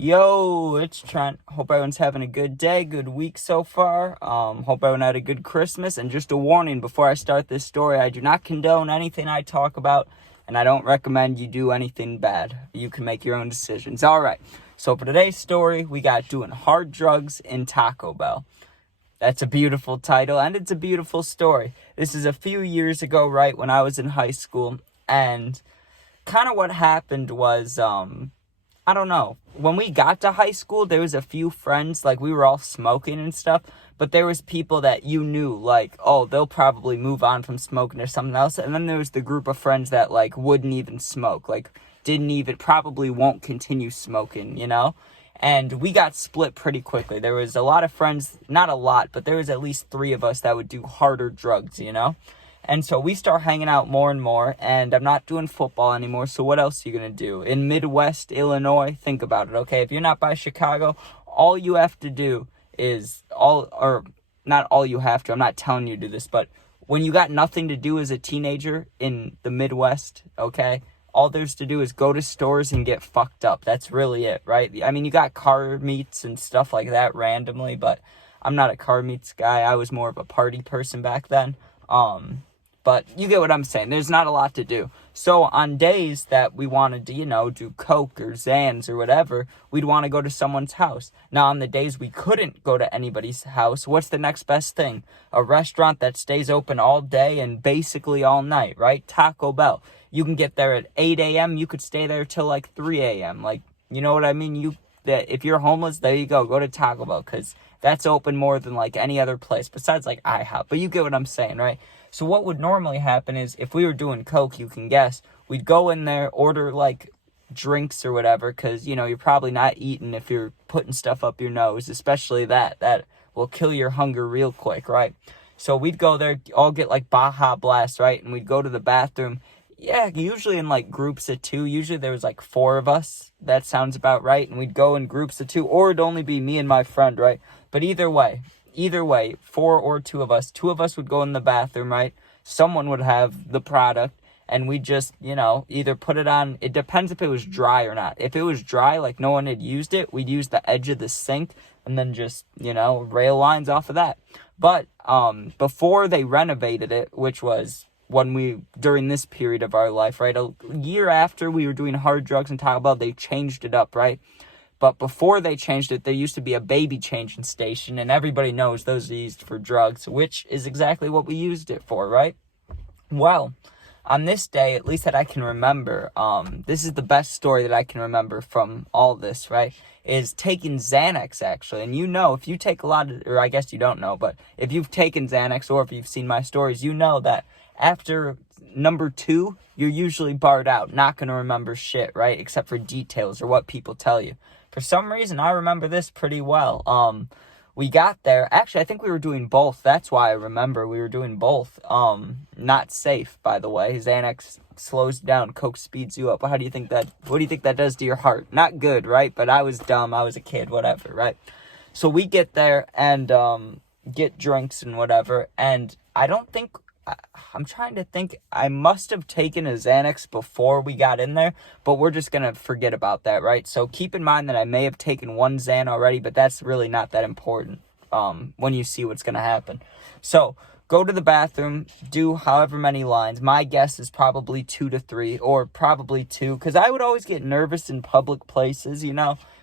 Yo, it's Trent. Hope everyone's having a good day, good week so far. Hope everyone had a good Christmas. And just a warning before I start this story, I do not condone anything I talk about, and I don't recommend you do anything bad. You can make your own decisions. All right. So for today's story, we got doing hard drugs in Taco Bell. That's a beautiful title, and it's a beautiful story. This is a few years ago, right, when I was in high school, and kind of what happened was, I don't know. When we got to high school, there was a few friends, like we were all smoking and stuff, but there was people that you knew, like, oh, they'll probably move on from smoking or something else. And then there was the group of friends that, like, wouldn't even smoke, like, probably won't continue smoking, you know? And we got split pretty quickly. There was a lot of friends, not a lot, but there was at least 3 of us that would do harder drugs, you know? And so we start hanging out more and more, and I'm not doing football anymore, so what else are you going to do? In Midwest Illinois, think about it, okay? If you're not by Chicago, all you have to do is, not all you have to, I'm not telling you to do this, but when you got nothing to do as a teenager in the Midwest, okay, all there's to do is go to stores and get fucked up. That's really it, right? I mean, you got car meets and stuff like that randomly, but I'm not a car meets guy. I was more of a party person back then. But you get what I'm saying. There's not a lot to do. So on days that we wanted to, do Coke or Xans or whatever, we'd want to go to someone's house. Now, on the days we couldn't go to anybody's house, what's the next best thing? A restaurant that stays open all day and basically all night, right? Taco Bell. You can get there at 8 a.m. You could stay there till like 3 a.m. Like, you know what I mean? If you're homeless, there you go. Go to Taco Bell because that's open more than like any other place besides like IHOP. But you get what I'm saying, right? So what would normally happen is if we were doing Coke, you can guess, we'd go in there, order like drinks or whatever, because, you're probably not eating if you're putting stuff up your nose, especially that. That will kill your hunger real quick, right? So we'd go there, all get like Baja Blast, right? And we'd go to the bathroom. Yeah, usually in like groups of 2. Usually there was like 4 of us. That sounds about right. And we'd go in groups of 2, or it'd only be me and my friend, right? But either way, 4 or 2 of us. 2 of us would go in the bathroom, right? Someone would have the product, and we just, either put it on. It depends if it was dry or not. If it was dry, like no one had used it, we'd use the edge of the sink and then just, rail lines off of that. But before they renovated it, which was during this period of our life, right? A year after we were doing hard drugs in Taco Bell, they changed it up, right? But before they changed it, there used to be a baby changing station, and everybody knows those are used for drugs, which is exactly what we used it for, right? Well, on this day, at least that I can remember, this is the best story that I can remember from all this, right, is taking Xanax, actually. And if you take a lot of, or I guess you don't know, but if you've taken Xanax or if you've seen my stories, you know that after number 2, you're usually barred out, not going to remember shit, right, except for details or what people tell you. For some reason, I remember this pretty well. We got there. Actually, I think we were doing both. That's why I remember we were doing both. Not safe, by the way. Xanax slows down. Coke speeds you up. What do you think that does to your heart? Not good, right? But I was dumb. I was a kid, whatever, right? So we get there and get drinks and whatever. And I'm trying to think. I must have taken a Xanax before we got in there, but we're just going to forget about that, right? So keep in mind that I may have taken 1 Xan already, but that's really not that important when you see what's going to happen. So go to the bathroom, do however many lines. My guess is probably 2 to 3, or probably 2, because I would always get nervous in public places,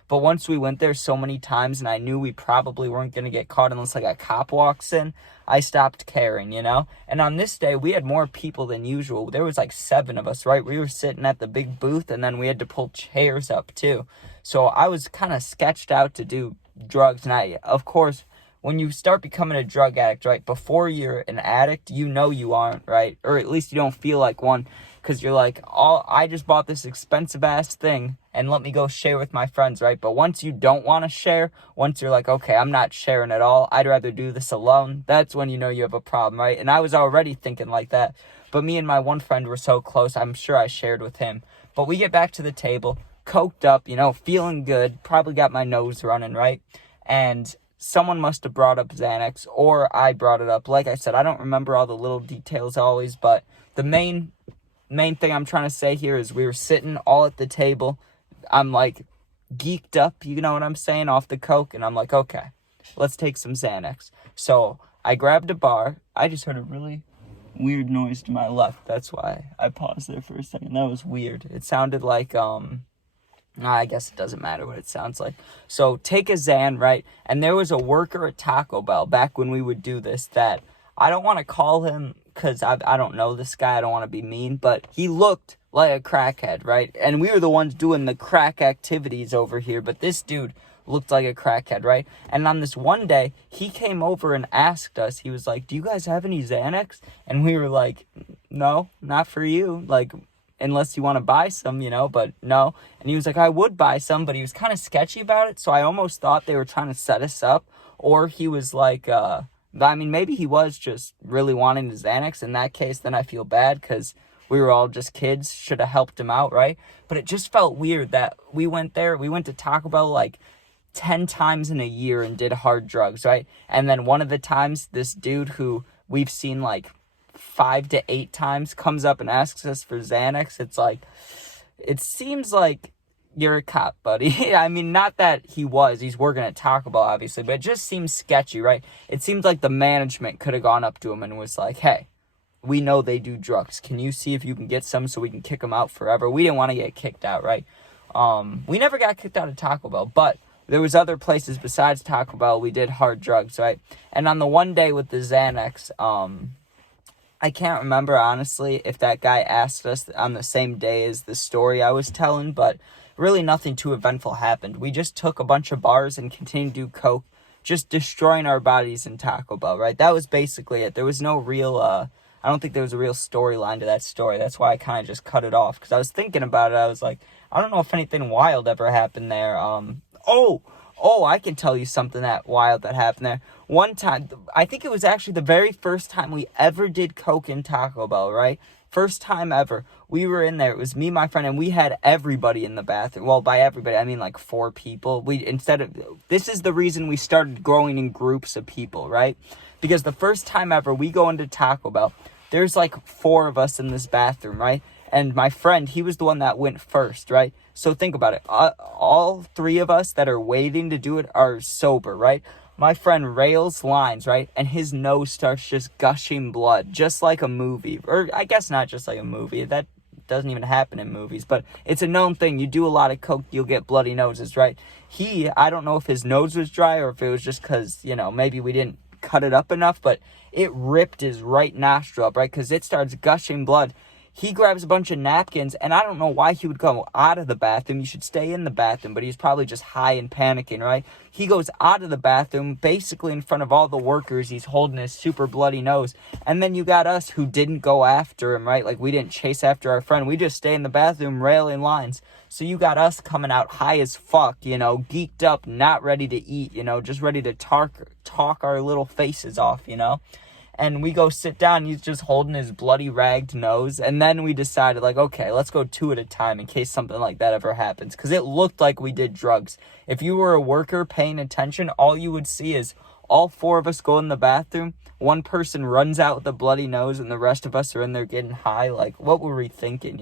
But once we went there so many times and I knew we probably weren't going to get caught unless like a cop walks in, I stopped caring, And on this day, we had more people than usual. There was like 7 of us, right? We were sitting at the big booth, and then we had to pull chairs up too. So I was kind of sketched out to do drugs. And of course, when you start becoming a drug addict, right, before you're an addict, you aren't, right? Or at least you don't feel like one, because you're like, I just bought this expensive-ass thing, and let me go share with my friends, right? But once you don't want to share, once you're like, okay, I'm not sharing at all, I'd rather do this alone, that's when you know you have a problem, right? And I was already thinking like that. But me and my one friend were so close, I'm sure I shared with him. But we get back to the table, coked up, feeling good, probably got my nose running, right? And someone must have brought up Xanax, or I brought it up. Like I said, I don't remember all the little details always, but the main thing I'm trying to say here is we were sitting all at the table. I'm like geeked up, you know what I'm saying, off the coke, and I'm like, okay, let's take some Xanax. So I grabbed a bar. I just heard a really weird noise to my left. That's why I paused there for a second. That was weird. It sounded like, I guess it doesn't matter what it sounds like. So take a Xan, right? And there was a worker at Taco Bell back when we would do this that I don't want to call him because I don't know this guy. I don't want to be mean, but he looked like a crackhead, right? And we were the ones doing the crack activities over here, but this dude looked like a crackhead, right? And on this one day, he came over and asked us, he was like, do you guys have any Xanax? And we were like, no, not for you. Like, unless you want to buy some, you know, but no. And he was like, I would buy some, but he was kind of sketchy about it. So I almost thought they were trying to set us up, or he was like, maybe he was just really wanting the Xanax. In that case, then I feel bad because we were all just kids, should have helped him out, right? But it just felt weird that we went to Taco Bell like 10 times in a year and did hard drugs, right? And then one of the times, this dude who we've seen like 5 to 8 times comes up and asks us for Xanax. It's like, it seems like you're a cop, buddy. I mean, not that he's working at Taco Bell, obviously, but it just seems sketchy, right? It seems like the management could have gone up to him and was like, hey, we know they do drugs. Can you see if you can get some so we can kick them out forever? We didn't want to get kicked out, right? We never got kicked out of Taco Bell, but there was other places besides Taco Bell we did hard drugs, right? And on the one day with the Xanax, I can't remember, honestly, if that guy asked us on the same day as the story I was telling, but really nothing too eventful happened. We just took a bunch of bars and continued to do coke, just destroying our bodies in Taco Bell, right? That was basically it. There was no real, I don't think there was a real storyline to that story. That's why I kind of just cut it off, because I was thinking about it. I was like, I don't know if anything wild ever happened there. I can tell you something that wild that happened there. One time, I think it was actually the very first time we ever did coke in Taco Bell, right? First time ever. We were in there. It was me, my friend, and we had everybody in the bathroom. Well, by everybody, I mean like 4 people. This is the reason we started growing in groups of people, right? Because the first time ever we go into Taco Bell, there's like 4 of us in this bathroom, right? And my friend, he was the one that went first, right? So think about it. All 3 of us that are waiting to do it are sober, right? My friend rails lines, right? And his nose starts just gushing blood, just like a movie. Or I guess not just like a movie. That doesn't even happen in movies. But it's a known thing. You do a lot of coke, you'll get bloody noses, right? I don't know if his nose was dry or if it was just because, maybe we didn't cut it up enough. But it ripped his right nostril up, right? Because it starts gushing blood. He grabs a bunch of napkins, and I don't know why he would go out of the bathroom. You should stay in the bathroom, but he's probably just high and panicking, right? He goes out of the bathroom, basically in front of all the workers. He's holding his super bloody nose. And then you got us who didn't go after him, right? Like, we didn't chase after our friend. We just stay in the bathroom railing lines. So you got us coming out high as fuck, geeked up, not ready to eat, just ready to talk our little faces off, And we go sit down, he's just holding his bloody ragged nose. And then we decided, like, okay, let's go 2 at a time in case something like that ever happens. Because it looked like we did drugs. If you were a worker paying attention, all you would see is all 4 of us go in the bathroom. One person runs out with a bloody nose and the rest of us are in there getting high. Like, what were we thinking,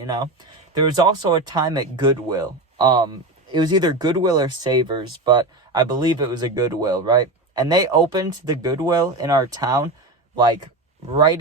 There was also a time at Goodwill. It was either Goodwill or Savers, but I believe it was a Goodwill, right? And they opened the Goodwill in our town like right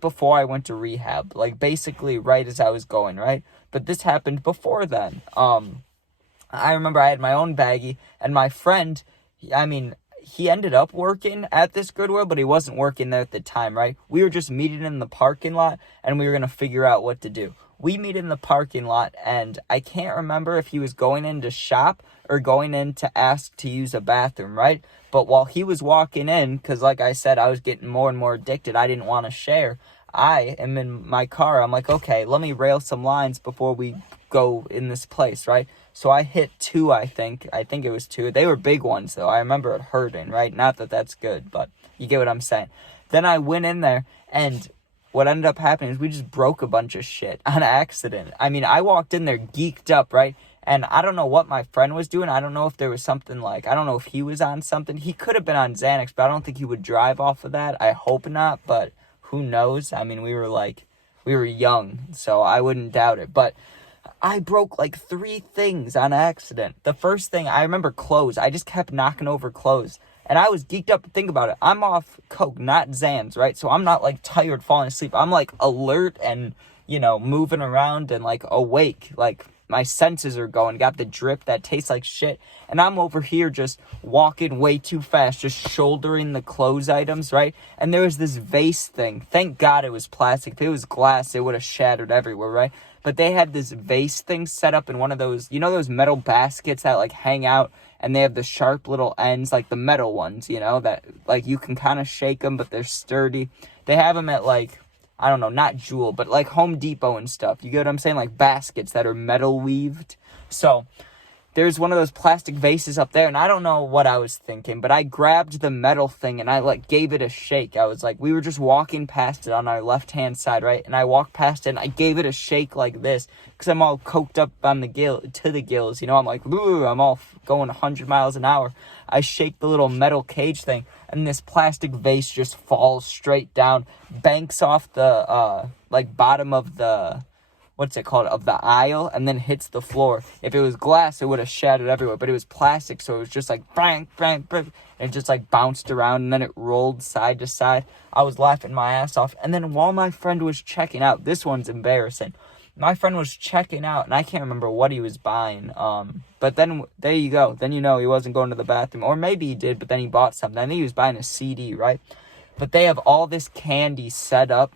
before I went to rehab, like basically right as I was going, right? But this happened before then. I remember I had my own baggie, and my friend, he ended up working at this Goodwill, but he wasn't working there at the time, right? We were just meeting in the parking lot, and we were going to figure out what to do. We meet in the parking lot, and I can't remember if he was going in to shop or going in to ask to use a bathroom, right? But while he was walking in, because like I said, I was getting more and more addicted, I didn't want to share. I am in my car. I'm like, okay, let me rail some lines before we go in this place, right? So I hit 2, I think. I think it was 2. They were big ones, though. I remember it hurting, right? Not that that's good, but you get what I'm saying. Then I went in there, and what ended up happening is we just broke a bunch of shit on accident. I walked in there geeked up, right? And I don't know what my friend was doing. I don't know if there was something I don't know if he was on something. He could have been on Xanax, but I don't think he would drive off of that. I hope not, but who knows? We were young, so I wouldn't doubt it. But I broke like 3 things on accident. The first thing, I remember clothes. I just kept knocking over clothes. And I was geeked up. Think about it. I'm off coke, not Zans, right? So I'm not like tired, falling asleep. I'm like alert and, moving around and like awake. Like my senses are going. Got the drip that tastes like shit. And I'm over here just walking way too fast, just shouldering the clothes items, right? And there was this vase thing. Thank God it was plastic. If it was glass, it would have shattered everywhere, right? But they had this vase thing set up in one of those, those metal baskets that like hang out, and they have the sharp little ends, like the metal ones, that like you can kind of shake them, but they're sturdy. They have them at like, I don't know, not Jewel, but like Home Depot and stuff. You get what I'm saying? Like baskets that are metal weaved. So there's one of those plastic vases up there, and I don't know what I was thinking, but I grabbed the metal thing and I like gave it a shake. I was like, we were just walking past it on our left-hand side, right? And I walked past it and I gave it a shake like this, because I'm all coked up on the gills, I'm like, ooh, I'm all going 100 miles an hour. I shake the little metal cage thing, and this plastic vase just falls straight down, banks off the like bottom of the, what's it called, of the aisle, and then hits the floor. If it was glass, it would have shattered everywhere, but it was plastic, so it was just like bang, bang, bang, and it just like bounced around, and then it rolled side to side. I was laughing my ass off. And then while my friend was checking out, this one's embarrassing. My friend was checking out, and I can't remember what he was buying. But then, there you go. Then he wasn't going to the bathroom. Or maybe he did, but then he bought something. I think he was buying a CD, right? But they have all this candy set up,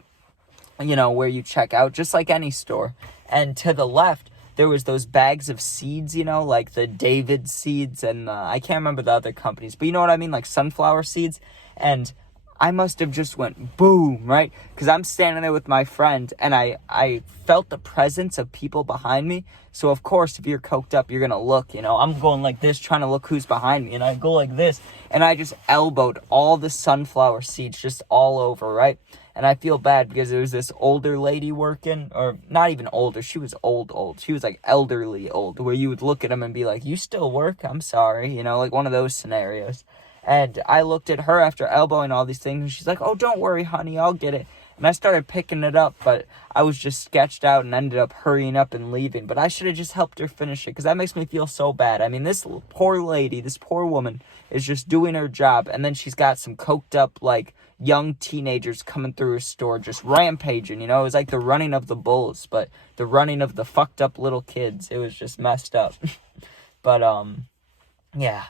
where you check out, just like any store. And to the left, there was those bags of seeds, like the David seeds, and I can't remember the other companies, but you know what I mean, like sunflower seeds. And I must have just went boom, right? Because I'm standing there with my friend, and I felt the presence of people behind me. So of course, if you're coked up, you're gonna look, I'm going like this, trying to look who's behind me, and I go like this, and I just elbowed all the sunflower seeds just all over, right? And I feel bad because there was this older lady working, or not even older, she was old. She was like elderly old, where you would look at them and be like, you still work? I'm sorry, like one of those scenarios. And I looked at her after elbowing all these things, and she's like, oh, don't worry, honey, I'll get it. And I started picking it up, but I was just sketched out and ended up hurrying up and leaving. But I should have just helped her finish it, because that makes me feel so bad. I mean, this poor lady, this poor woman is just doing her job, and then she's got some coked up, like, young teenagers coming through her store just rampaging, it was like the running of the bulls, but the running of the fucked up little kids. It was just messed up. But yeah,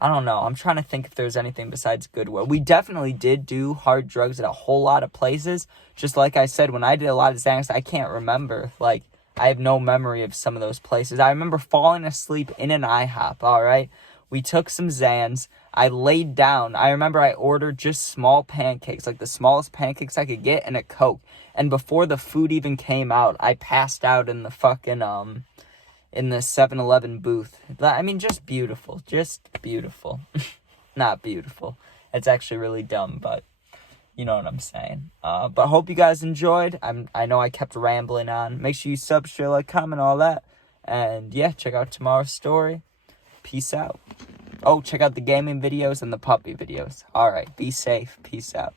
I don't know, I'm trying to think if there's anything besides Goodwill. We definitely did do hard drugs at a whole lot of places. Just like I said, when I did a lot of Xanax, I can't remember, like, I have no memory of some of those places. I remember falling asleep in an IHOP, all right? We took some Xans. I laid down. I remember I ordered just small pancakes, like the smallest pancakes I could get, and a Coke. And before the food even came out, I passed out in the fucking, in the 7-Eleven booth. I mean, just beautiful. Just beautiful. Not beautiful. It's actually really dumb, but you know what I'm saying. But hope you guys enjoyed. I know I kept rambling on. Make sure you sub, share, like, comment, all that. And yeah, check out tomorrow's story. Peace out. Oh, check out the gaming videos and the puppy videos. Alright, be safe. Peace out.